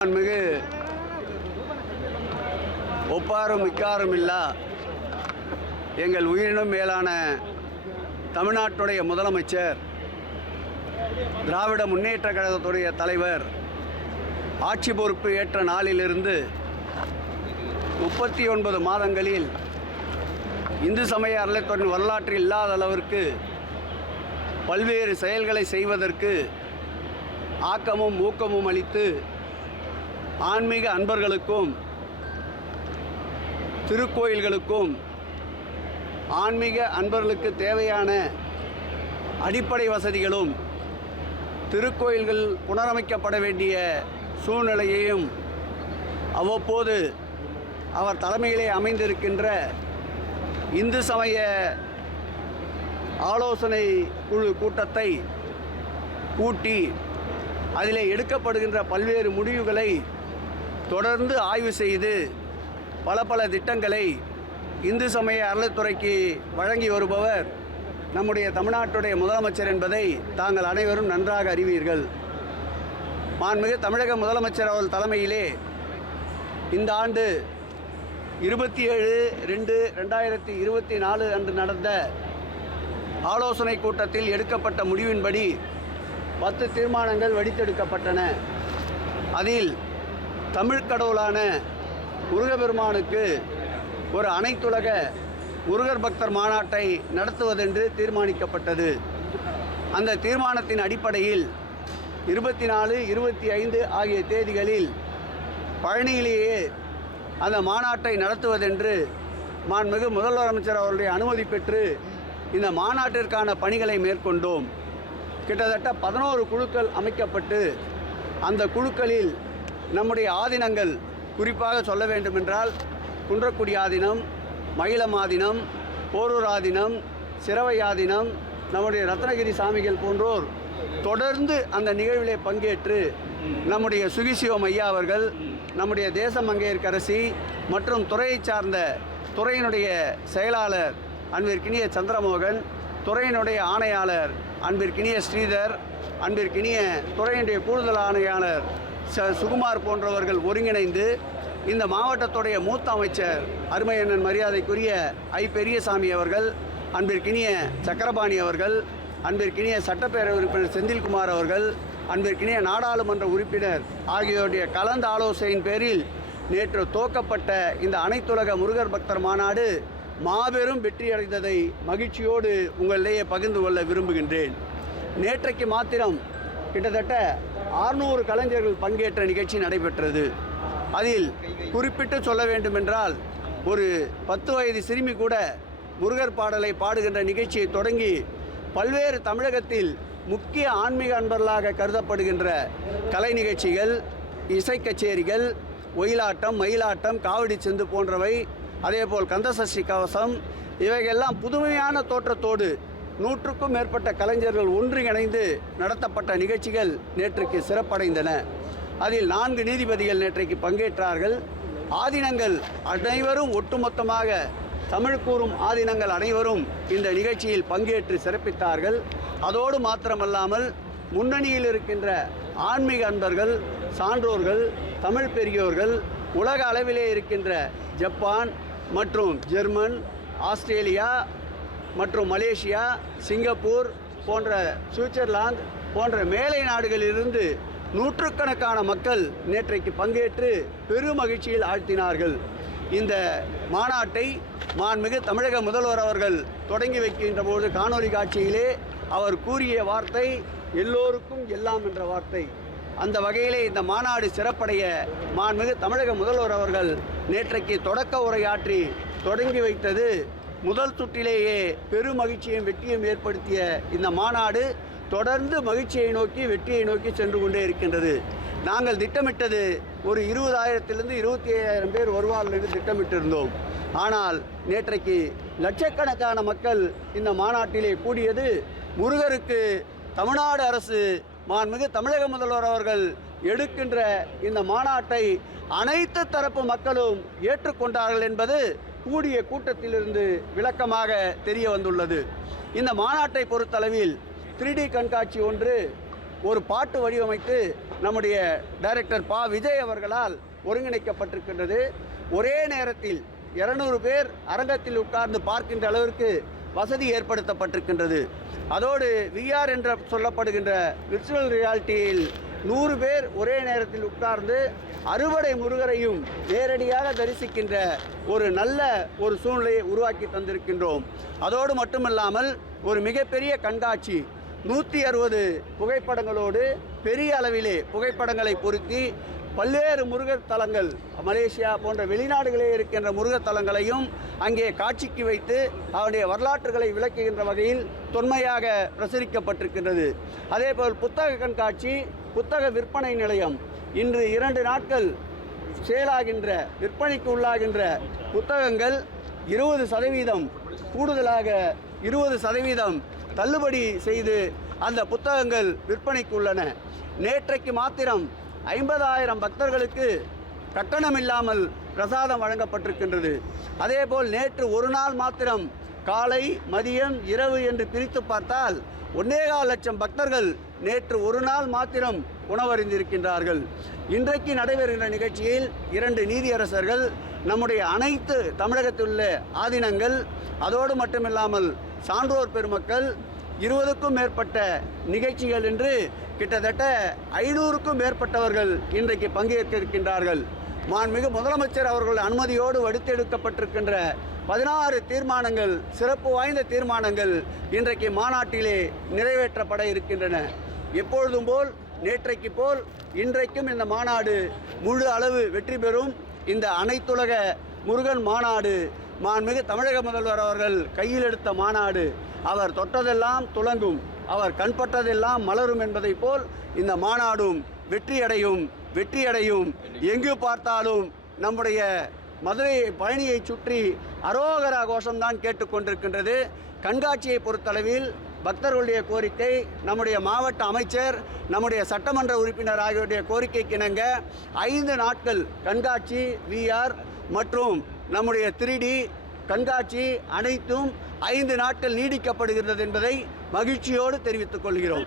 மிகு ஒப்பாரும் மிக்காரும் இல்லா எங்கள் உயிரினும் மேலான தமிழ்நாட்டுடைய முதலமைச்சர், திராவிட முன்னேற்ற கழகத்துடைய தலைவர் ஆட்சி பொறுப்பு ஏற்ற நாளிலிருந்து 39 மாதங்களில் இந்து சமய அறநிலையத்துறையின் வரலாற்றில் இல்லாத அளவிற்கு பல்வேறு செயல்களை செய்வதற்கு ஆக்கமும் ஊக்கமும் அளித்து ஆன்மீக அன்பர்களுக்கும் திருக்கோயில்களுக்கும் ஆன்மீக அன்பர்களுக்கு தேவையான அடிப்படை வசதிகளும் திருக்கோயில்கள் புனரமைக்கப்பட வேண்டிய சூழ்நிலையையும் அவ்வப்போது அவர் தலைமையிலே அமைந்திருக்கின்ற இந்து சமய ஆலோசனை குழு கூட்டத்தை கூட்டி அதிலே எடுக்கப்படுகின்ற பல்வேறு முடிவுகளை தொடர்ந்து ஆய்வு செய்து பல திட்டங்களை இந்து சமய அறநிலையத்துறைக்கு வழங்கி வருபவர் நம்முடைய தமிழ்நாட்டுடைய முதலமைச்சர் என்பதை தாங்கள் அனைவரும் நன்றாக அறிவீர்கள். மாண்புமிகு தமிழக முதலமைச்சர் அவர்கள் தலைமையிலே இந்த ஆண்டு 27/2/2024 அன்று நடந்த ஆலோசனை கூட்டத்தில் எடுக்கப்பட்ட முடிவின்படி 10 தீர்மானங்கள் வடித்தெடுக்கப்பட்டன. அதில் தமிழ் கடவுளான முருகப்பெருமானுக்கு ஒரு அனைத்துலக முருகர் பக்தர் மாநாட்டை நடத்துவதென்று தீர்மானிக்கப்பட்டது. அந்த தீர்மானத்தின் அடிப்படையில் 24, 25 ஆகிய தேதிகளில் பழனியிலேயே அந்த மாநாட்டை நடத்துவதென்று மாண்புமிகு முதலமைச்சர் அவருடைய அனுமதி பெற்று இந்த மாநாட்டிற்கான பணிகளை மேற்கொண்டோம். கிட்டத்தட்ட 11 குழுக்கள் அமைக்கப்பட்டு அந்த குழுக்களில் நம்முடைய ஆதீனங்கள், குறிப்பாக சொல்ல வேண்டுமென்றால் குன்றக்குடி ஆதீனம், மயிலம் ஆதீனம், போரூர் ஆதீனம், சிரவை ஆதீனம், நம்முடைய ரத்னகிரி சாமிகள் போன்றோர் தொடர்ந்து அந்த நிகழ்விலே பங்கேற்று நம்முடைய சுகிசிவம் ஐயா அவர்கள், நம்முடைய தேசமங்கையர்க்கரசி மற்றும் துறையை சார்ந்த துறையினுடைய செயலாளர் அன்பிற்கினிய சந்திரமோகன், துறையினுடைய ஆணையாளர் அன்பிற்கினிய ஸ்ரீதர், அன்பிற்கினிய துறையினுடைய கூடுதல் ஆணையாளர் சுகுமார் போன்றவர்கள் ஒருங்கிணைந்து இந்த மாவட்டத்துடைய மூத்த அமைச்சர் அருமையண்ணன் மரியாதைக்குரிய பெரியசாமி அவர்கள், அன்பிற்கினிய சக்கரபாணி அவர்கள், அன்பிற்கினிய சட்டப்பேரவை உறுப்பினர் செந்தில்குமார் அவர்கள், அன்பிற்கினிய நாடாளுமன்ற உறுப்பினர் ஆகியோருடைய கலந்த ஆலோசனையின் பேரில் நேற்று துவக்கப்பட்ட இந்த அனைத்துலக முருகர் பக்தர் மாநாடு மாபெரும் வெற்றியடைந்ததை மகிழ்ச்சியோடு உங்களிடையே பகிர்ந்து கொள்ள விரும்புகின்றேன். நேற்றைக்கு மாத்திரம் கிட்டத்தட்ட 600 கலைஞர்கள் பங்கேற்ற நிகழ்ச்சி நடைபெற்றது. அதில் குறிப்பிட்டு சொல்ல வேண்டுமென்றால் ஒரு 10 வயது சிறுமி கூட முருகர் பாடலை பாடுகின்ற நிகழ்ச்சியை தொடங்கி பல்வேறு தமிழகத்தில் முக்கிய ஆன்மீக அன்பர்களாக கருதப்படுகின்ற கலை நிகழ்ச்சிகள், இசை கச்சேரிகள், ஒயிலாட்டம், மயிலாட்டம், காவடி செந்து போன்றவை, அதேபோல் கந்தசஷ்டி கவசம், இவையெல்லாம் புதுமையான தோற்றத்தோடு 100க்கும் மேற்பட்ட கலைஞர்கள் ஒன்றிணைந்து நடத்தப்பட்ட நிகழ்ச்சிகள் நேற்றுக்கு சிறப்படைந்தன. அதில் 4 நீதிபதிகள் நேற்றைக்கு பங்கேற்றார்கள். ஆதீனங்கள் அனைவரும் ஒட்டுமொத்தமாக தமிழ் கூறும் ஆதீனங்கள் அனைவரும் இந்த நிகழ்ச்சியில் பங்கேற்று சிறப்பித்தார்கள். அதோடு மாத்திரமல்லாமல் முன்னணியில் இருக்கின்ற ஆன்மீக அன்பர்கள், சான்றோர்கள், தமிழ் பெரியோர்கள், உலக அளவிலே இருக்கின்ற ஜப்பான் மற்றும் ஜெர்மன், ஆஸ்திரேலியா மற்றும் மலேசியா, சிங்கப்பூர் போன்ற சுவிட்சர்லாந்து போன்ற மேலை நாடுகளிலிருந்து நூற்றுக்கணக்கான மக்கள் நேற்றைக்கு பங்கேற்று பெரும் மகிழ்ச்சியில் ஆழ்த்தினார்கள். இந்த மாநாட்டை மாண்புமிகு தமிழக முதல்வர் அவர்கள் தொடங்கி வைக்கின்ற போது காணொலி காட்சியிலே அவர் கூறிய வார்த்தை எல்லோருக்கும் எல்லாம் என்ற வார்த்தை. அந்த வகையிலே இந்த மாநாடு சிறப்படைய மாண்புமிகு தமிழக முதல்வர் அவர்கள் நேற்றைக்கு தொடக்க உரையாற்றி தொடங்கி வைத்தது முதல் சுற்றிலேயே பெரும் மகிழ்ச்சியும் வெற்றியும் ஏற்படுத்திய இந்த மாநாடு தொடர்ந்து மகிழ்ச்சியை நோக்கி, வெற்றியை நோக்கி சென்று கொண்டே இருக்கின்றது. நாங்கள் திட்டமிட்டது ஒரு 20,000 - 25,000 பேர் வருவார்கள் என்று திட்டமிட்டிருந்தோம். ஆனால் நேற்றைக்கு லட்சக்கணக்கான மக்கள் இந்த மாநாட்டிலே கூடியது முருகருக்கு தமிழ்நாடு அரசு, மாண்புமிகு தமிழக முதல்வர் அவர்கள் எடுக்கின்ற இந்த மாநாட்டை அனைத்து தரப்பு மக்களும் ஏற்றுக்கொண்டார்கள் என்பது கூடிய கூட்டத்திலிருந்து விளக்கமாக தெரிய வந்துள்ளது. இந்த மாநாட்டை பொறுத்தளவில் 3D கண்காட்சி ஒன்று ஒரு பாட்டு வடிவமைத்து நம்முடைய டைரக்டர் பா விஜய் அவர்களால் ஒருங்கிணைக்கப்பட்டிருக்கின்றது. ஒரே நேரத்தில் 200 பேர் அரங்கத்தில் உட்கார்ந்து பார்க்கின்ற அளவிற்கு வசதி ஏற்படுத்தப்பட்டிருக்கின்றது. அதோடு விஆர் என்று சொல்லப்படுகின்ற விர்ச்சுவல் ரியாலிட்டியில் 100 பேர் ஒரே நேரத்தில் உட்கார்ந்து அறுவடை முருகரையும் நேரடியாக தரிசிக்கின்ற ஒரு நல்ல ஒரு சூழ்நிலையை உருவாக்கி தந்திருக்கின்றோம். அதோடு மட்டுமல்லாமல் ஒரு மிகப்பெரிய கண்காட்சி 160 புகைப்படங்களோடு பெரிய அளவிலே புகைப்படங்களை பொருத்தி பல்வேறு முருகர் தலங்கள் மலேசியா போன்ற வெளிநாடுகளே இருக்கின்ற முருகர் தலங்களையும் அங்கே காட்சிக்கு வைத்து அவருடைய வரலாற்றுகளை விளக்குகின்ற வகையில் தொன்மையாக பிரசுரிக்கப்பட்டிருக்கின்றது. அதேபோல் புத்தக கண்காட்சி, புத்தக விற்பனை நிலையம். இன்று 2 நாட்கள் சேலாகின்ற விற்பனைக்கு உள்ளாகின்ற புத்தகங்கள் 20% கூடுதலாக 20% தள்ளுபடி செய்து அந்த புத்தகங்கள் விற்பனைக்கு உள்ளன. நேற்றைக்கு மாத்திரம் 50,000 பக்தர்களுக்கு கட்டணம் இல்லாமல் பிரசாதம் வழங்கப்பட்டிருக்கின்றது. அதேபோல் நேற்று ஒரு நாள் மாத்திரம் காலை, மதியம், இரவு என்று பிரித்து பார்த்தால் 1.25 லட்சம் பக்தர்கள் நேற்று ஒரு நாள் மாத்திரம் உணவருந்திருக்கின்றார்கள். இன்றைக்கு நடைபெறுகின்ற நிகழ்ச்சியில் 2 நீதியரசர்கள், நம்முடைய அனைத்து தமிழகத்தில் உள்ள ஆதீனங்கள், அதோடு மட்டுமில்லாமல் சான்றோர் பெருமக்கள், 20க்கும் மேற்பட்ட நிகழ்ச்சிகள் என்று கிட்டத்தட்ட 500க்கும் மேற்பட்டவர்கள் இன்றைக்கு பங்கேற்க இருக்கின்றார்கள். மாண்புமிகு முதலமைச்சர் அவர்கள் அனுமதியோடு வடித்தெடுக்கப்பட்டிருக்கின்ற 16 தீர்மானங்கள், சிறப்பு வாய்ந்த தீர்மானங்கள் இன்றைக்கு மாநாட்டிலே நிறைவேற்றப்பட இருக்கின்றன. எப்பொழுதும் போல் நேற்றைக்கு போல் இன்றைக்கும் இந்த மாநாடு முழு அளவு வெற்றி பெறும். இந்த அனைத்துலக முருகன் மாநாடு மாண்புமிகு தமிழக முதல்வர் அவர்கள் கையில் எடுத்த மாநாடு. அவர் தொட்டதெல்லாம் துலங்கும், அவர் கண்பட்டதெல்லாம் மலரும் என்பதைப் போல் இந்த மாநாடும் வெற்றியடையும். எங்கு பார்த்தாலும் நம்முடைய மதுரை பழனியை சுற்றி அரோகரா கோஷம்தான் கேட்டுக்கொண்டிருக்கின்றது. கண்காட்சியை பொறுத்தளவில் பக்தர்களுடைய கோரிக்கை, நம்முடைய மாவட்ட அமைச்சர், நம்முடைய சட்டமன்ற உறுப்பினர் ஆகியோருடைய கோரிக்கைக்கு இணங்க 5 நாட்கள் கண்காட்சி, விஆர் மற்றும் நம்முடைய 3D கண்காட்சி அனைத்தும் 5 நாட்கள் நீடிக்கப்படுகிறது என்பதை மகிழ்ச்சியோடு தெரிவித்துக் கொள்கிறோம்.